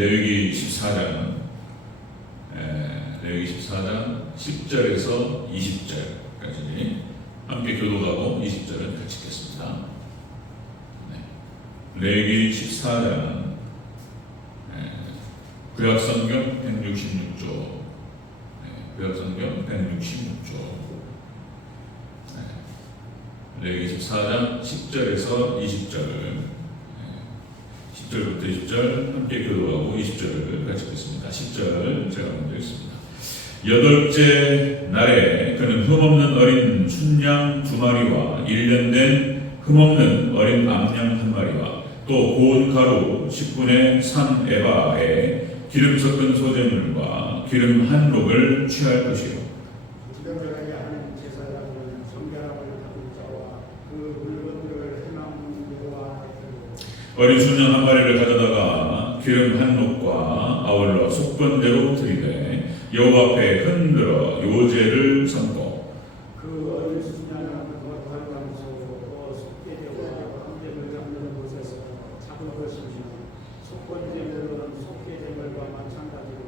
레위기 14장, 레위기 14장 10절에서 20절까지 함께 교독하고 20절을 같이 읽겠습니다. 레위기 14장, 구약성경 166조, 구약성경 166조, 레위기 14장 10절에서 20절, 10절부터 20절 함께 교독하고 20절을 같이 읽겠습니다. 10절 제가 먼저 읽습니다. 여덟째 날에 그는 흠없는 어린 순양 2마리와 1년 된 흠없는 어린 암양 1마리와 또 고운 가루 10분의 3에바에 기름 섞은 소재물과 기름 한 록을 취할 것이요. 주변절하게 하는 제사장은 성결함을 받은 자와 그 물건들을 해남과 어린 순양 1마리를 가져다가 기름 한 록과 아울러 속건제로 드리되 여호와 앞에 흔들어 요제를 삼고 그 어린 순양은 거룩하면서 속죄제와 번제물 잡는 곳에서 잡을 것이며 속번제물은 속죄제물과 마찬가지로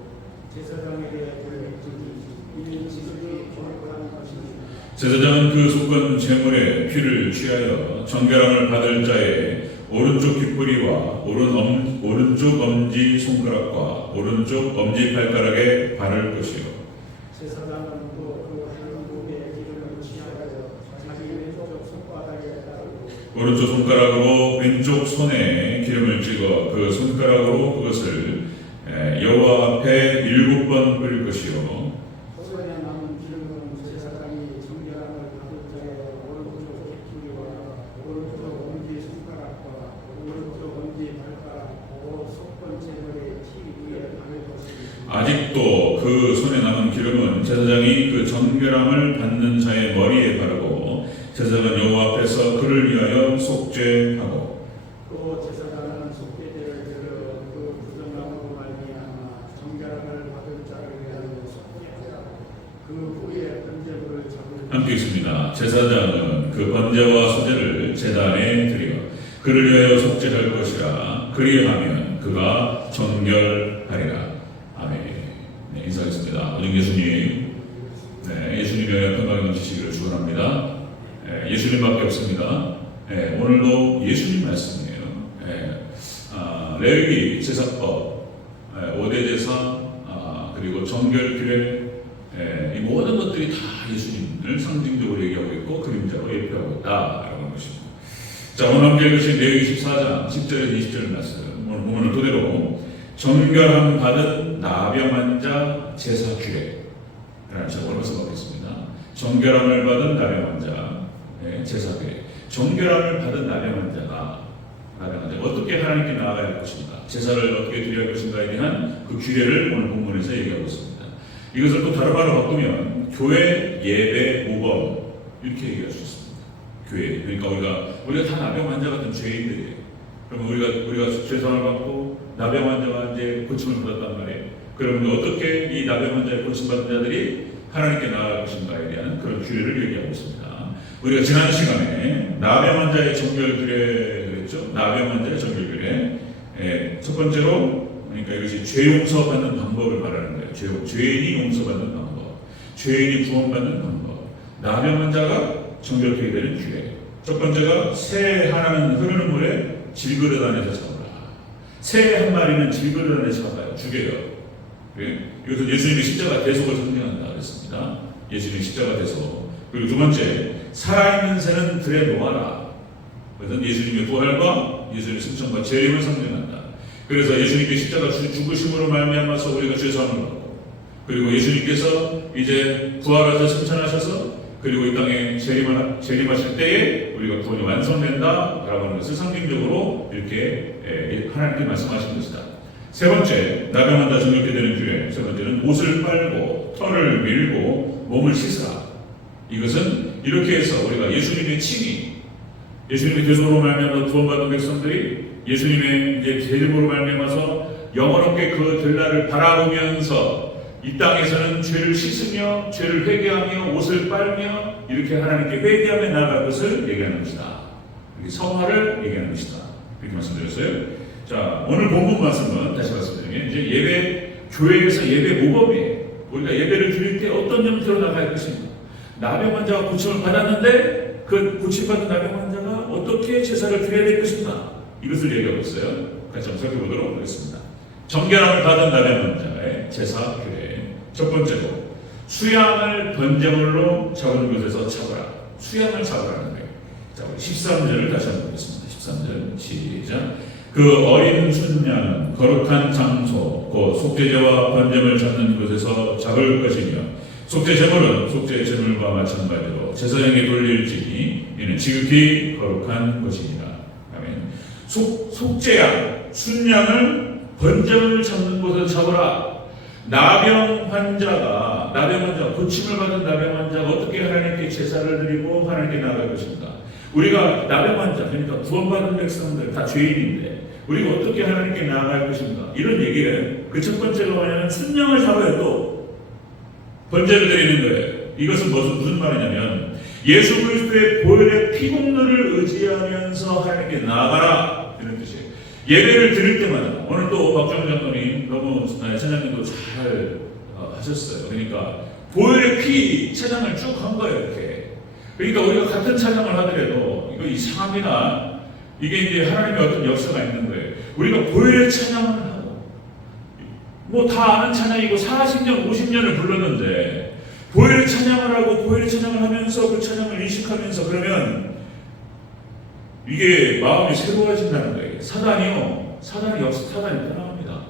제사장에게 돌리니 이는 지극히 거룩한 것입니다. 제사장은 그 속건 제물의 피를 취하여 정결함을 받을 자의 오른쪽 귓뿌리와 오른쪽 엄지 손가락과 오른쪽 엄지 발가락에 바를 것이요. 제사장은 또 그 한 목에 기름을 취하여 자기 왼쪽 손바닥에 따르고 오른쪽 손가락으로 왼쪽 손에 기름을 찍어 그 손가락으로 그것을 여호와 앞에 7번 뿌릴 것이요. 손에 남은 기름은 제사장이 정결함을 받을 자의 오른쪽 깃뿌리와 오른쪽 엄지 손가락과 오른쪽 엄지 발가락 속건제물의 피 위에 바를 것입니다. 아직도 그 손에 남은 기름은 제사장이 그 정결함을 받는 자의 머리에 바르고 제사장은 여호와 앞에서 그를 위하여 속죄하고 또 제사장은 속죄제를 들어 그 부정함으로 말미암아 정결함을 받은 자를 위하여 속죄하고 그 후에 번제물을 잡을 함께 있습니다. 제사장은 그 번제와 소제를 제단에 드려 그를 위하여 속죄할 것이라. 그리하면 그가 정결하리라. 아멘. 네, 인사하겠습니다. 오늘 예수님, 예수님의 평강이 넘치시기를 축원합니다. 예수님밖에 없습니다. 오늘도 예수님 말씀이에요. 레위기 제사법, 5대 제사, 그리고 정결규례, 이 모든 것들이 다 예수님을 상징적으로 얘기하고 있고 그림자로 예표하고 있다라고 하는 것입니다. 자, 오늘 함께 읽으신 레위기 14장 10절에서 20절 말씀, 오늘 보면은 그대로 정결함 받은 나병 환자 제사 규례라는 제목으로 써보겠습니다. 정결함을 받은 나병 환자 제사 규례. 정결함을 받은 나병 환자가 어떻게 하나님께 나아가야 할 것인가, 제사를 어떻게 드려야 할 것인가에 대한 그 규례를 오늘 본문에서 얘기하고 있습니다. 이것을 또 다른 말로 바꾸면 교회, 예배, 모범 이렇게 얘기할 수 있습니다. 교회, 그러니까 우리가 다 나병 환자 같은 죄인들이에요. 그러면 우리가 죄사함을 받고 나병 환자가 이제 고침을 받았단 말이에요. 그러면 어떻게 이 나병 환자의 고침받은 자들이 하나님께 나아갈 것인가에 대한 그런 규례를 얘기하고 있습니다. 우리가 지난 시간에 나병 환자의 정결 규례 그랬죠. 나병 환자의 정결 규례. 첫 번째로 그러니까 이것이 죄 용서받는 방법을 말하는 거예요. 죄인이 용서받는 방법, 죄인이 구원받는 방법. 나병 환자가 정결케 되는 규례. 첫 번째가 새 하나는 흐르는 물에 질그릇 안에서 잡으라. 새 한 마리는 질그릇 안에서 잡아요. 죽여요. 이것은 예수님의 십자가 대속을 상징한다 그랬습니다. 예수님의 십자가 대속. 그리고 두 번째, 살아있는 새는 들에 놓아라. 그것은 예수님의 부활과 예수님의 승천과 재림을 상징한다. 그래서 예수님의 십자가 죽으심으로 말미암아서 우리가 죄사함을 받고, 그리고 예수님께서 이제 부활하셔서 승천하셔서 그리고 이 땅에 재림하실 때에 우리가 구원이 완성된다라고 하는 것을 상징적으로 이렇게 하나님께 말씀하신 것이다. 세 번째, 나병 환자 정결케 되는 규례. 세 번째는 옷을 빨고 털을 밀고 몸을 씻으라. 이것은 이렇게 해서 우리가 예수님의 칭의, 예수님의 대속으로 말미암아 구원받은 백성들이 예수님의 이제 재림으로 말미암아서 영원롭게 그 될 날을 바라보면서 이 땅에서는 죄를 씻으며 죄를 회개하며 옷을 빨며 이렇게 하나님께 회개하며 나아갈 것을 얘기하는 것이다. 성화를 얘기하는 것이다. 이렇게 말씀드렸어요. 자, 오늘 본문 말씀은 다시 말씀드리면 이제 예배, 교회에서 예배 모범이에요. 우리가 예배를 드릴 때 어떤 형태로 나갈 것인가. 나병 환자가 고침을 받았는데 그 고침받은 나병 환자가 어떻게 제사를 드려야 될 것인가. 이것을 얘기하고 있어요. 같이 한번 살펴보도록 하겠습니다. 정결함을 받은 나병 환자의 제사 규례. 첫 번째로 수양을 번제물로 잡은 곳에서 잡아라. 수양을 잡으라는 거예요. 자, 우리 13절을 다시 한번 보겠습니다. 13절 시작. 그 어린 순양은 거룩한 장소 곧 속죄제와 번제물 잡는 곳에서 잡을 것이며 속죄제물은 속죄제물과 마찬가지로 제사장에게 돌릴지니 이는 지극히 거룩한 것이니라. 아멘. 속죄양 순양을 번제물 잡는 곳에서 잡으라. 나병 환자가 고침을 받은 나병 환자가 어떻게 하나님께 제사를 드리고 하나님께 나아갈 것인가. 우리가 나병 환자, 그러니까 구원받은 백성들 다 죄인인데 우리가 어떻게 하나님께 나아갈 것인가. 이런 얘기를 그 첫 번째로 뭐냐면 순양을 잡아야 또 번제를 드리는 거예요. 이것은 무슨 말이냐면 예수 그리스도의 보혈의 피공로를 의지하면서 하나님께 나아가라 이런 뜻이에요. 예배를 드릴 때마다 오늘 또 박정훈 장로님 너무 찬양님도 잘 하셨어요. 그러니까 보혈의 피 찬양을 쭉 한 거예요. 이렇게. 그러니까 우리가 같은 찬양을 하더라도 이거 이상합니다. 이게 이제 하나님의 어떤 역사가 있는 거예요. 우리가 보혈의 찬양을 하고 뭐 다 아는 찬양이고 40년 50년을 불렀는데 보혈의 찬양을 하고 보혈의 찬양을 하면서 그 찬양을 인식하면서 그러면 이게 마음이 새로워진다는 거예요. 사단이 떠나갑니다.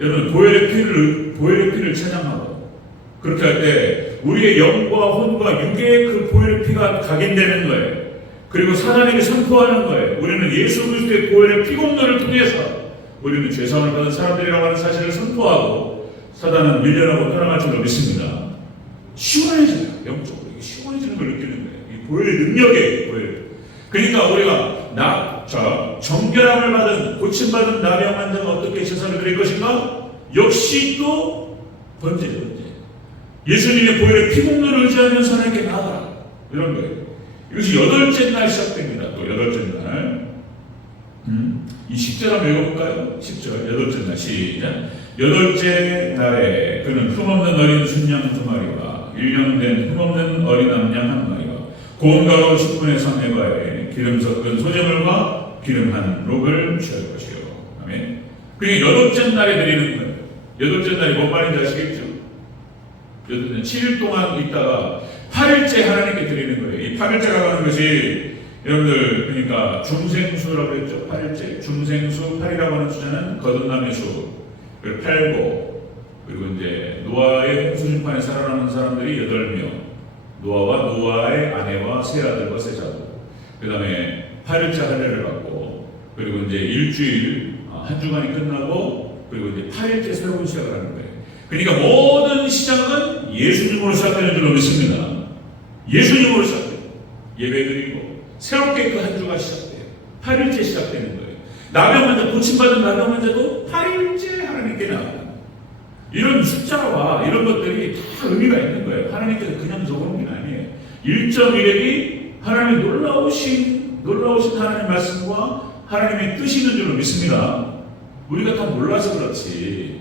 여러분 보혈의 피를 찬양하고 그렇게 할 때 우리의 영과 혼과 육의 그 보혈의 피가 각인되는 거예요. 그리고 사단에게 선포하는 거예요. 우리는 예수 그리스도의 보혈의 피공로를 통해서 우리는 죄사함을 받은 사람들이라고 하는 사실을 선포하고 사단은 밀려나고 떠나갈 줄로 믿습니다. 시원해져요. 영적으로 시원해지는 걸 느끼는 거예요. 이 보혈의 능력에 보혈. 그러니까 우리가 정결함을 받은 고침받은 나병 환자가 어떻게 제사를 드릴 것인가? 역시 또 번제. 예수님의 보혈의 피공로를 의지하면서 하나님께 나아가라. 이런 거예요. 이것이 8째 날 시작됩니다. 또 8째 날. 이 10절 한번 읽어볼까요? 10절 8째 날 시작. 8째 날에 그는 흠없는 어린 순양 2마리와 1년 된 흠없는 어린 암양 1마리와 고운 가루 10분의 3에바에 기름 섞은 소재물과 기름 한 록을 취할 것이요. 아멘. 그게 8째 날에 드리는 거예요. 8째 날이 뭔 말인지 아시겠죠? 7일 동안 있다가 8일째 하나님께 드리는 거예요. 이 8일째라고 하는 것이 여러분들 그러니까 중생수라고 했죠. 8일째 중생수 8이라고 하는 숫자는 거듭남의 수 그리고 8고 그리고 이제 노아의 홍수심판에 살아남은 사람들이 8명 노아와 노아의 아내와 세 아들과 세 자도 그 다음에 8일째 할례를 받고 그리고 이제 일주일 한 주간이 끝나고 그리고 이제 8일째 새로운 시작을 하는 거예요. 그러니까 모든 시작은 예수님으로 시작되는 줄로 믿습니다. 예수님으로 시작돼요. 예배드리고 새롭게 그 한 주가 시작돼요. 8일째 시작되는 거예요. 나병 환자, 고침받은 나병 환자도 8일째 하나님께 나아가요. 이런 숫자와 이런 것들이 다 의미가 있는 거예요. 하나님께서 그냥 적어놓은 게 아니에요. 1.1획이 하나님의 놀라우신 하나님의 말씀과 하나님의 뜻이 있는 줄로 믿습니다. 우리가 다 몰라서 그렇지.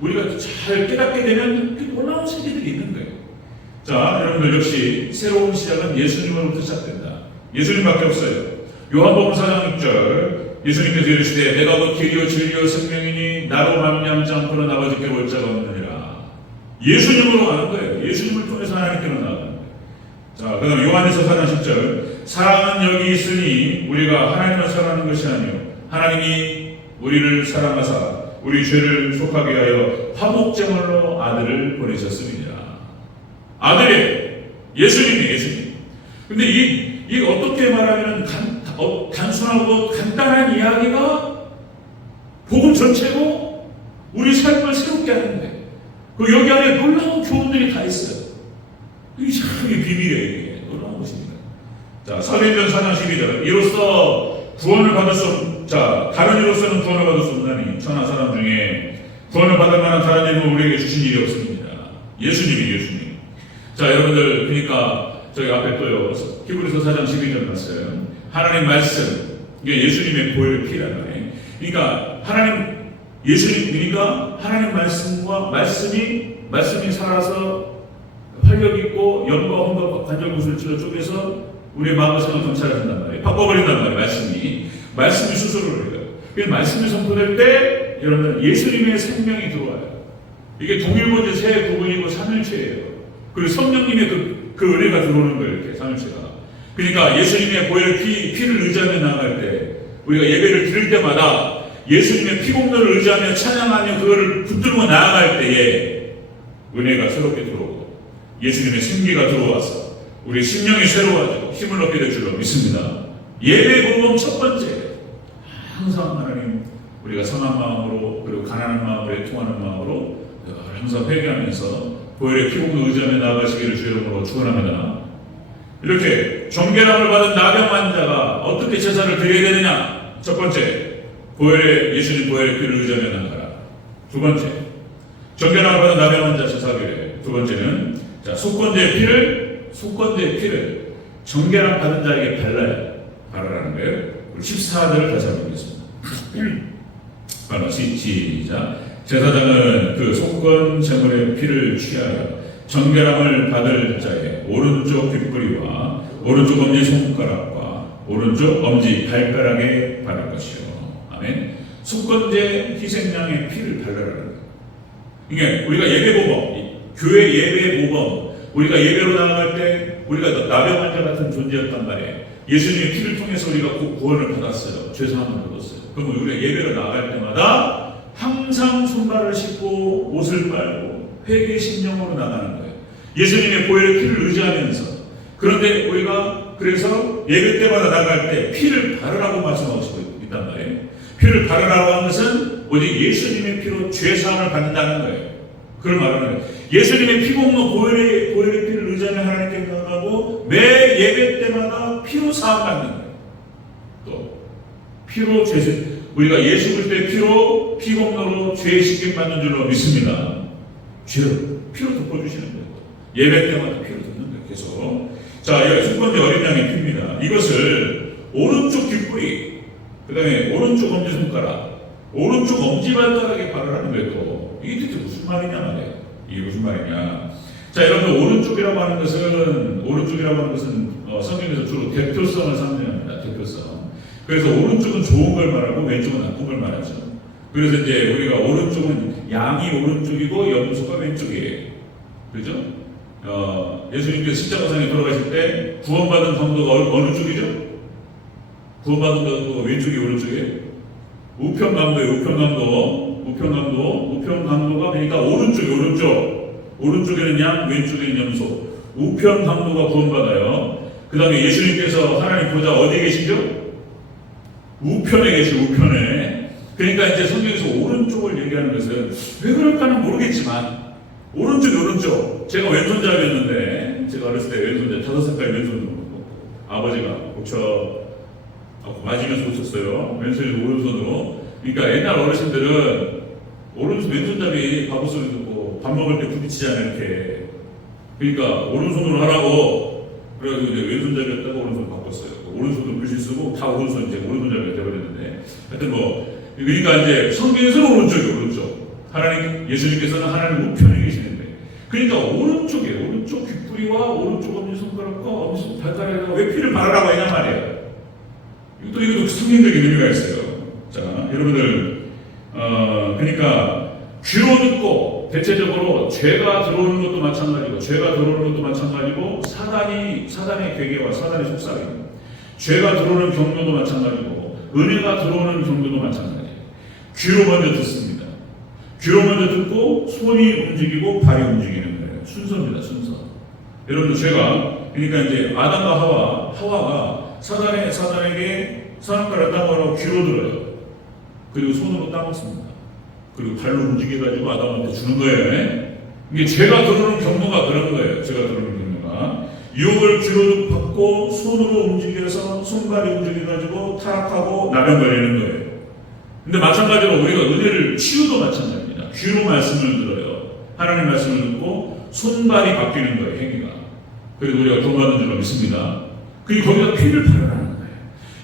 우리가 잘 깨닫게 되면 놀라운 세계들이 있는 거예요. 자, 여러분들 역시 새로운 시작은 예수님으로부터 시작된다. 예수님밖에 없어요. 요한복음 4장 6절 예수님께서 이르시되 내가 곧 길이요 진리요 생명이니 나로 말미암지 않고는 아버지께 올 자가 없느니라. 예수님으로 가는 거예요. 예수님을 통해서 하나님께로 나가는 거예요. 자, 그 다음에 요한에서 4장 10절 사랑은 여기 있으니 우리가 하나님을 사랑하는 것이 아니요 하나님이 우리를 사랑하사 우리 죄를 속하게 하여 화목제물로 아들을 보내셨습니다. 아들이에요. 예수님. 근데 이 어떻게 말하면 단순하고 간단한 이야기가 복음 전체고 우리 삶을 새롭게 하는데 그 여기 안에 놀라운 교훈들이 다 있어요. 이게 참 비밀이에요. 놀라운 것입니다. 자, 사도행전 4장 12절 이로써 구원을 받을 수 다른 이로서는 구원을 받을 수 없나니 천하 사람 중에 구원을 받을 만한 다른 이름을 우리에게 주신 일이 없습니다. 예수님. 자, 여러분들 그러니까 저희 앞에 또요 히브리서 4장 12절 봤어요. 하나님 말씀 이게 예수님의 보혈의 피란 말이에요. 그러니까 하나님 예수님이니까 하나님 말씀이 살아서 활력 있고 영과 혼과 관절 구슬치를 쪼개서 우리의 마음과 생각을 경찰하신단 말이에요. 바꿔버린단 말이에요. 말씀이 수술을 해요. 그 말씀이 선포될 때 여러분 예수님의 생명이 들어와요. 이게 동일본체 세 부분이고 삼일체예요. 그리고 성령님의 그 은혜가 들어오는 거예요. 이렇게 삼일체가. 그러니까 예수님의 보혈 피를 의지하며 나아갈 때 우리가 예배를 드릴 때마다 예수님의 피공로를 의지하며 찬양하며 그거를 붙들고 나아갈 때에 은혜가 새롭게 들어오고 예수님의 생기가 들어와서 우리 심령이 새로워지고 힘을 얻게 될 줄로 믿습니다. 예배 복음 첫 번째, 항상 하나님 우리가 선한 마음으로 그리고 가난한 마음으로 애통하는 마음으로 항상 회개하면서 보혈의 피공로 의지하며 나아가시기를 주의 이름으로 축원합니다. 이렇게 정결함을 받은 나병 환자가 어떻게 제사를 드려야 되느냐? 첫 번째, 예수님 보혈의 피를 의지하며 나아가라. 두 번째, 정결함을 받은 나병 환자 제사를. 두 번째는 속건제의 피를 정결함 받은 자에게 바라라는 거예요. 14절을 다시 한번 보겠습니다. 시작. 제사장은 그 속건 제물의 피를 취하여 정결함을 받을 자의 오른쪽 뒷구리와 오른쪽 엄지 손가락과 오른쪽 엄지 발가락에 바를 것이요. 아멘. 속건제 희생양의 피를 발라라는 거예요. 이게 우리가 예배모범, 교회 예배모범, 우리가 예배로 나아갈 때 우리가 나병 환자 같은 존재였단 말이에요. 예수님의 피를 통해서 우리가 구원을 받았어요. 죄사함을 받았어요. 그러면 우리가 예배로 나아갈 때마다 항상 손발을 씻고 옷을 빨고 회개 심령으로 나가는 거예요. 예수님의 보혈의 피를 의지하면서. 그런데 우리가 그래서 예배 때마다 나갈 때 피를 바르라고 말씀하시고 있단 말이에요. 피를 바르라고 하는 것은 오직 예수님의 피로 죄사함을 받는다는 거예요. 그걸 말하는 거예요. 예수님의 피공로 보혈의 피를 의지하며 하나님께 나가고 매 예배 때마다 피로 사함 받는 거예요. 또 피로 우리가 예수 그리스도의 피로 피공로로 죄 씻김 받는 줄로 믿습니다. 피로 덮어주시는 거예요. 예배 때마다 피로 덮는 거예요. 계속. 자, 여기 첫 번째 어린 양의 피입니다. 이것을 오른쪽 뒷구리, 그 다음에 오른쪽 엄지손가락, 오른쪽 엄지발가락에 바르라는 거예요. 또 이게 도대체 무슨 말이냐 말이에요. 이게 무슨 말이냐. 자, 여러분 오른쪽이라고 하는 것은 성경에서 주로 대표성을 상징합니다. 대표성. 그래서 오른쪽은 좋은 걸 말하고 왼쪽은 나쁜 걸 말하죠. 그래서 이제 우리가 오른쪽은 양이 오른쪽이고 염소가 왼쪽이에요. 그렇죠? 예수님께서 십자가상에 돌아가실 때 구원받은 강도가 어느 쪽이죠? 구원받은 강도가 왼쪽이 오른쪽이에요? 우편강도예요. 우편강도가 그러니까 오른쪽에는 양, 왼쪽에는 염소. 우편강도가 구원받아요. 그 다음에 예수님께서 하나님 보좌 어디에 계시죠? 우편에 계시고 우편에. 그러니까 이제 성경에서 오른쪽을 얘기하는 것은 왜 그럴까는 모르겠지만 오른쪽 제가 왼손잡이였는데 제가 어렸을 때 왼손잡이 5살까지 왼손으로 아버지가 고쳐 맞으면서 고쳤어요. 오른손으로. 그러니까 옛날 어르신들은 왼손잡이 바보 소리 듣고 밥 먹을 때 부딪히잖아요. 이렇게. 그러니까 오른손으로 하라고 그래가지고 이제 왼손잡이였다가 오른손 바꿨어요. 오른손도 글씨 쓰고 다 오른손 이제 오른손잡이가 돼버렸는데 하여튼 그러니까 이제 성경에서는 오른쪽. 하나님 예수님께서는 하나님 우편에 계시는데 그러니까 오른쪽이에요. 오른쪽 귓구리와 오른쪽 엄지손가락과 엄지발가락에다가 왜 피를 바르라고 하냐 말이에요. 이것도 성경적인 의미가 있어요. 자, 여러분들 그러니까 귀로 듣고 대체적으로 죄가 들어오는 것도 마찬가지고 사단의 괴계와 사단의 속삭임, 죄가 들어오는 경로도 마찬가지고 은혜가 들어오는 경로도 마찬가지예요. 귀로 먼저 듣습니다. 귀로 먼저 듣고 손이 움직이고 발이 움직이는 거예요. 순서입니다. 순서. 여러분들 죄가 그러니까 이제 아담과 하와가 사단에게 사람과를 따먹으라고 귀로 들어요. 그리고 손으로 따먹습니다. 그리고 발로 움직여가지고 아담한테 주는 거예요. 이게 죄가 들어오는 경로가 그런 거예요. 죄가 들어오는 경로가 유혹을 귀로 받고 손으로 움직여서 손발이 움직여가지고 타락하고 나병 걸리는 거예요. 근데 마찬가지로 우리가 은혜를 치유도 마찬가지입니다. 귀로 말씀을 들어요. 하나님 말씀을 듣고 손발이 바뀌는 거예요. 행위가. 그리고 우리가 구원받는 줄로 믿습니다. 그리고 거기다 피를 바르라는 거예요.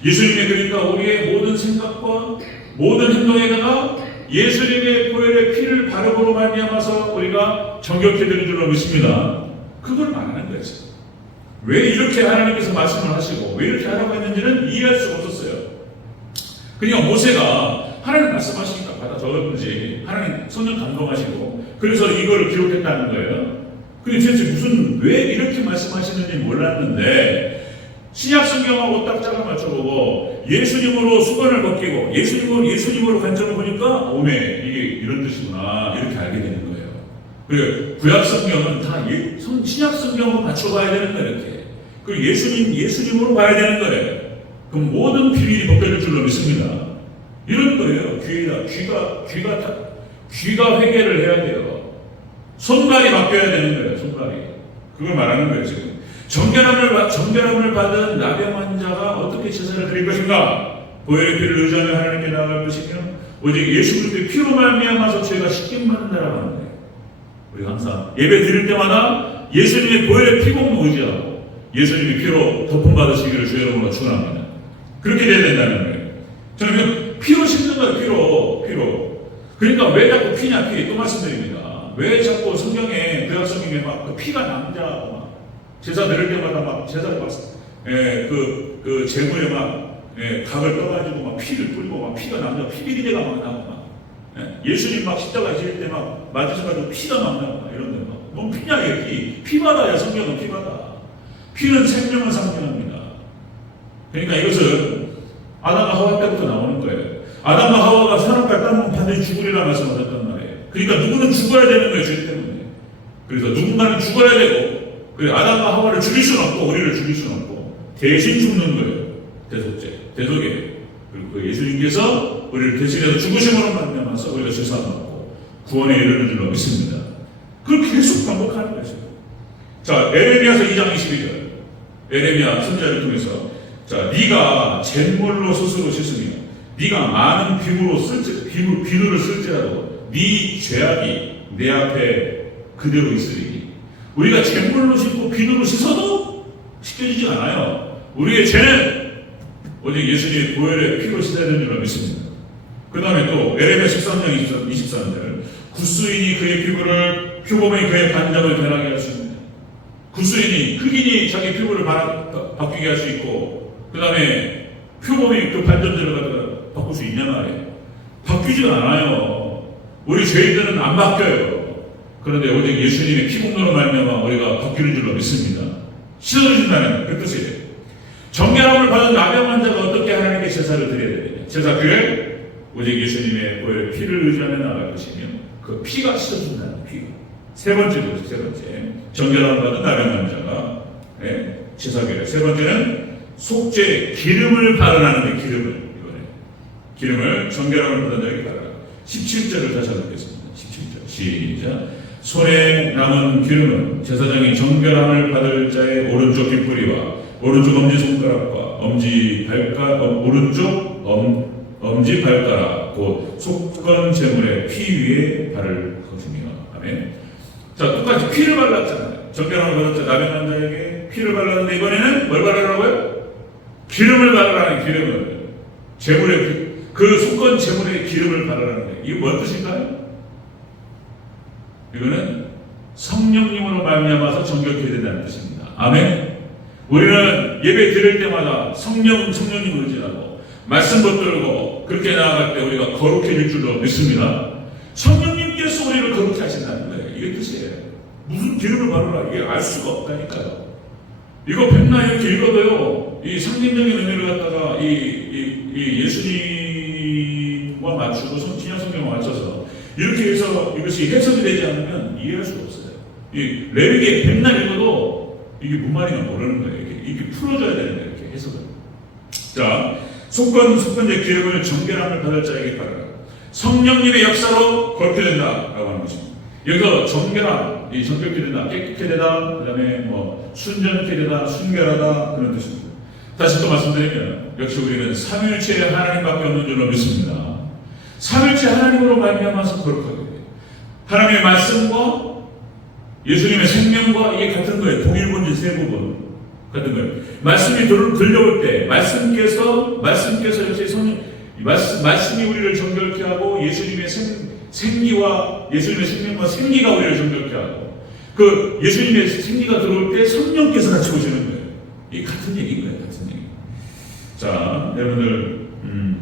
예수님의 그러니까 우리의 모든 생각과 모든 행동에다가 예수님의 보혈의 피를 바르고 말미암아서 우리가 정결케 되는 줄로 믿습니다. 그걸 말하는 거예요. 왜 이렇게 하나님께서 말씀을 하시고 왜 이렇게 하라고 했는지는 이해할 수가 없었어요. 그러니까 모세가 하나님 말씀하시니까 받아 적었는지 하나님 성령 감동하시고 그래서 이거를 기록했다는 거예요. 근데 도대체 무슨 왜 이렇게 말씀하시는지 몰랐는데 신약 성경하고 딱 짝을 맞춰보고 예수님으로 수건을 벗기고 예수님으로 관점을 보니까 오메 이게 이런 뜻이구나 이렇게 알게 되는 거예요. 그리고 구약 성경은 다 신약 성경으로 맞춰봐야 되는 거예요. 이렇게. 그리고 예수님으로 봐야 되는 거예요. 그럼 모든 비밀이 벗겨질 줄로 믿습니다. 이런 거예요. 귀가 회개를 해야 돼요. 손발이 바뀌어야 되는 거예요. 손발이. 그걸 말하는 거예요. 지금. 정결함을 받은 나병 자가 어떻게 제사를 드릴 것인가? 보혈의 피를 의지하며 하나님께 나아갈 것이며 오직 예수 그리스도의 피로 말미암아서 죄가 씻김 받는다라고 하는 거예요. 우리가 항상 예배 드릴 때마다 예수님의 보혈의 피공을 의지하고 예수님의 피로 덮음 받으시기를 주의 이름으로 축원합니다. 그렇게 돼야 된다는 거예요. 저는 피로 씻는 거예요. 피로. 그러니까 왜 자꾸 피냐 피 또 말씀드립니다. 왜 자꾸 성경에 구약 성경에 막 그 피가 남자하고 막 제사 드릴 때마다 막 제사 막 그 제물에 막 각을 떠가지고 막 피를 뿌리고 막 피가 남자 피비린내가 막 나고 막 예수님 막 십자가 지을 때 막 맞으셔가지고 피가 막 나고 막 이런데 막 뭔 피냐 이게 피바다야. 성경은 피바다. 피는 생명을 상징합니다. 그러니까 이것은 아담과 하와 때부터 나오는 거예요. 아담과 하와가 사람과 땅은 반드시 죽으리라 말씀하셨단 말이에요. 그러니까 누구는 죽어야 되는 거예요. 죄 때문에. 그래서 누군가는 죽어야 되고 그리고 아담과 하와를 죽일 수는 없고 우리를 죽일 수는 없고 대신 죽는 거예요. 대속이에요. 그리고 그 예수님께서 우리를 대신해서 죽으심으로 만나면서 우리가 죄사함받고 구원에 이르는 줄로 믿습니다. 그걸 계속 반복하는 것이죠. 자, 에레미야서 2장 22절. 에레미야 선지자를 통해서 자, 네가 잿물로 스스로 씻으며 네가 많은 비누를 쓸지라도 네 죄악이 내 앞에 그대로 있으리니 우리가 잿물로 씻고 비누로 씻어도 씻겨지지 않아요. 우리의 죄는 오직 예수님의 보혈의 피로 씻어야 되는 줄로 믿습니다. 그 다음에 또 에레미야 13장 23절 구스인이 그의 피부를 표범이 그의 반점을 변하게 할 수 있는 구스인이 흑인이 자기 피부를 바뀌게 할 수 있고 그 다음에 표범이 그 반점들을 갖다가 바꿀 수 있냐 말이에요. 바뀌지가 않아요. 우리 죄인들은 안 바뀌어요. 그런데 오직 예수님의 피공로로 말미암아 우리가 바뀌는 줄로 믿습니다. 씻어주신다는 그 뜻이에요. 정결함을 받은 나병 자가 어떻게 하나님께 제사를 드려야 되느냐. 제사 그에 오직 예수님의 보혈의 피를 의지하며 나아갈 것이며 그 피가 씻어준다는 피가. 세 번째. 정결함을 받은 나병 자가 제사교회. 세 번째는 속죄 기름을 바르라는데 기름을 정결함을 받은 자에게 바르라. 17절을 다시 한번 읽겠습니다. 17절 시작. 손에 남은 기름은 제사장이 정결함을 받을 자의 오른쪽 뒷부리와 오른쪽 엄지손가락과 오른쪽 엄지 발가락 곧 속건 제물의 피 위에 바를 것이며 아멘. 자, 똑같이 피를 발랐잖아요. 정결함을 받을 자 나병한 자에게 피를 발랐는데 이번에는 뭘 바르라고요? 기름을 바르라는 기름을 제물의 그 속건 제물의 기름을 바르라는데 이게 뭔 뜻일까요? 이거는 성령님으로 말미암아서 정결케 된다는 뜻입니다. 아멘. 우리는 예배 드릴 때마다 성령님을 의지하고 말씀 붙들고 그렇게 나아갈 때 우리가 거룩해질 줄로 믿습니다. 성령님께서 우리를 거룩해 하신다는 거예요. 이게 뜻이에요. 무슨 기름을 바르라 이게 알 수가 없다니까요. 이거 백날 이렇게 읽어도요. 이 상징적인 의미를 갖다가 이 예수님과 맞추고 신약 성경과 맞춰서 이렇게 해서 이것이 해석이 되지 않으면 이해할 수가 없어요. 이 레위기 백날 읽어도 이게 무슨 말인가 모르는 거예요. 이게 풀어줘야 되는 거예요. 이렇게 해석을. 자, 속건제 기름을 정결함을 받을 자에게 바르라. 성령님의 역사로 거룩해 된다라고 하는 것입니다. 여기서 정결함, 이 정결케 된다, 깨끗해 되다, 그 다음에 뭐 순전케 되다, 순결하다 그런 뜻입니다. 다시 또 말씀드리면 역시 우리는 삼일체 하나님밖에 없는 줄로 믿습니다. 삼일체 하나님으로 말미암아서 거룩하게 돼요. 하나님의 말씀과 예수님의 생명과 이게 같은 거예요. 동일본질 세 부분 같은 거예요. 말씀이 들려올 때 말씀께서 역시 이 말씀이 우리를 정결케 하고 예수님의 생기와 예수님의 생명과 생기가 우리를 정결케 하고 그 예수님의 생기가 들어올 때 성령께서 같이 오시는 거예요. 이 같은 얘기인 거예요. 같은 얘기. 자, 여러분들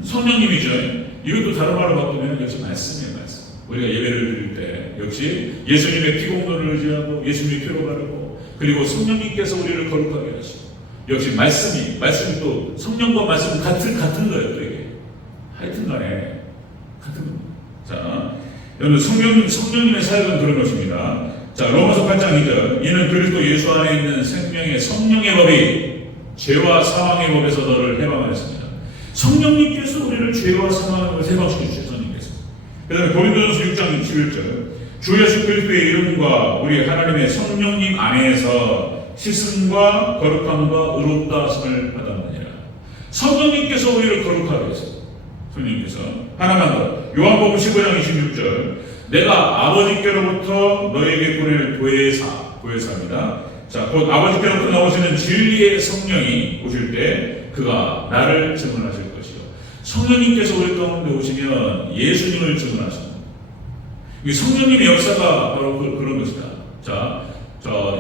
성령님이죠. 이것도 다른 말로 바꾸면 역시 말씀이에요. 말씀. 우리가 예배를 드릴 때 역시 예수님의 피공로를 의지하고 예수님의 피로 바르고 그리고 성령님께서 우리를 거룩하게 하시고 역시 말씀이 또 성령과 말씀은 같은 거예요. 또 이게 하여튼 간에 같은 겁니다. 자, 여러분 성령님의 사역은 그런 것입니다. 자, 로마서 8장 2절 이는 그리스도 예수 안에 있는 생명의 성령의 법이 죄와 사망의 법에서 너를 해방하였습니다. 성령님께서 우리를 죄와 사망의 법에서 해방시켜 주셨어요. 성령님께서. 그 다음에 고린도전서 6장 11절 주 예수 그리스도의 이름과 우리 하나님의 성령님 안에서 씻음과 거룩함과 의롭다 하심을 받았느니라. 성령님께서 우리를 거룩하게 했어요. 성령님께서. 하나만 더. 요한복음 15장 26절 내가 아버지께로부터 너에게 보낼 보혜사입니다. 자, 곧 아버지께로부터 나오시는 진리의 성령이 오실 때 그가 나를 증언하실 것이요. 성령님께서 우리 가운데 오시면 예수님을 증언하십니다. 이 성령님의 역사가 바로 그런 것이다. 자,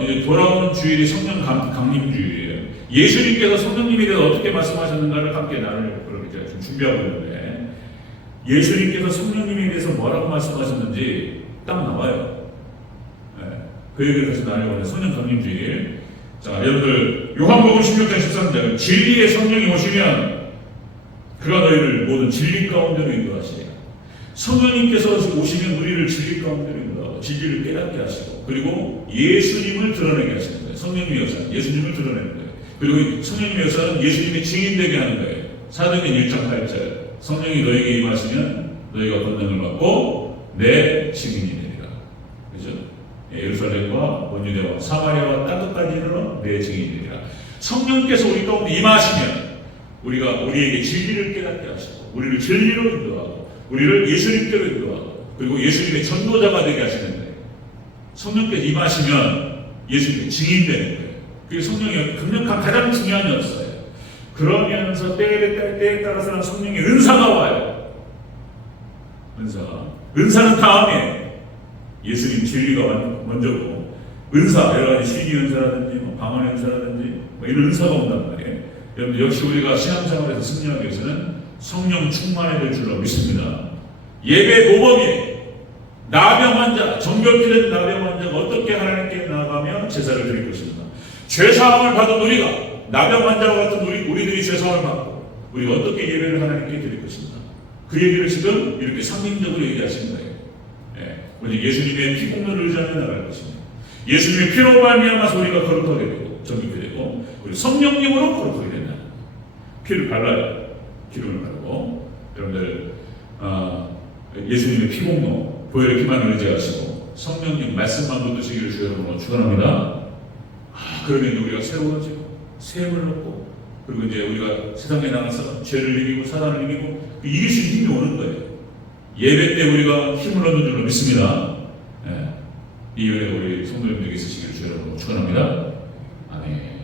이제 돌아오는 주일이 성령 강림 주일이에요. 예수님께서 성령님에 대해서 어떻게 말씀하셨는가를 함께 나를 그렇게 좀 준비하고 있는데 예수님께서 성령님에 대해서 뭐라고 말씀하셨는지 딱 나와요. 네. 그 얘기를 다시 나누려고 해요. 성령 강림 주일. 자, 여러분들 요한복음 16장 13절 진리의 성령이 오시면 그가 너희를 모든 진리 가운데로 인도하시리라. 성령님께서 오시면 우리를 진리 가운데로 인도하고 진리를 깨닫게 하시고 그리고 예수님을 드러내게 하시는 거예요. 성령님의 역사는 예수님을 드러내는 거예요. 그리고 성령님의 역사는 예수님의 증인되게 하는 거예요. 사도행전 1장 8절 성령이 너에게 임하시면 너희가 권능을 받고 내 증인이 되리라. 그죠? 예루살렘과 온 유대와 사마리아와 땅끝까지 이르러 내 증인이 되리라. 성령께서 우리 가운데 임하시면 우리에게 진리를 깨닫게 하시고 우리를 진리로 인도하고 우리를 예수님께로 인도하고 그리고 예수님의 전도자가 되게 하시는 거예요. 성령께서 임하시면 예수님의 증인되는 거예요. 그게 성령의 강력한 가장 중요한 역사예요. 그러면서 때에 따라서는 성령의 은사가 와요. 은사는 다음에 예수님 진리가 먼저고 은사 여러 가지 신의 은사라든지 방언의 은사라든지 이런 은사가 온단 말이에요. 여러분 역시 우리가 신앙생활에서 승리하기 위해서는 성령 충만해야 될 줄로 믿습니다. 예배 모범이에요. 나병 환자, 정결케 된 나병 환자가 어떻게 하나님께 나아가며 제사를 드릴 것인가. 죄사함을 받은 우리가 나병 환자와 같은 우리들이 죄사함을 받고 우리가 어떻게 예배를 하나님께 드릴 것인가. 그 얘기를 지금 이렇게 상징적으로 얘기하시는 거예요. 오직 예수님의 피 공로를 의지하며 나갈 것입니다. 예수님의 피로 말미암아서 우리가 거룩하게 되고 정결케 되고 그리고 성령님으로 거룩하게 된다. 피를 발라요. 기름을 바르고 여러분들 예수님의 피 공로 보혈의 피만을 의지하시고 성령님 말씀만 붙드시기를 주의 이름으로 축원합니다. 그러면 우리가 새로워지고 새 힘을 얻고 그리고 이제 우리가 세상에 나가서 죄를 이기고 사단을 이기고 이길 수 있는 힘이 오는 거예요. 예배 때 우리가 힘을 얻는 줄로 믿습니다. 이 은혜 우리 성도님들에게 있으시기를 주의 이름으로 축원합니다. 아멘.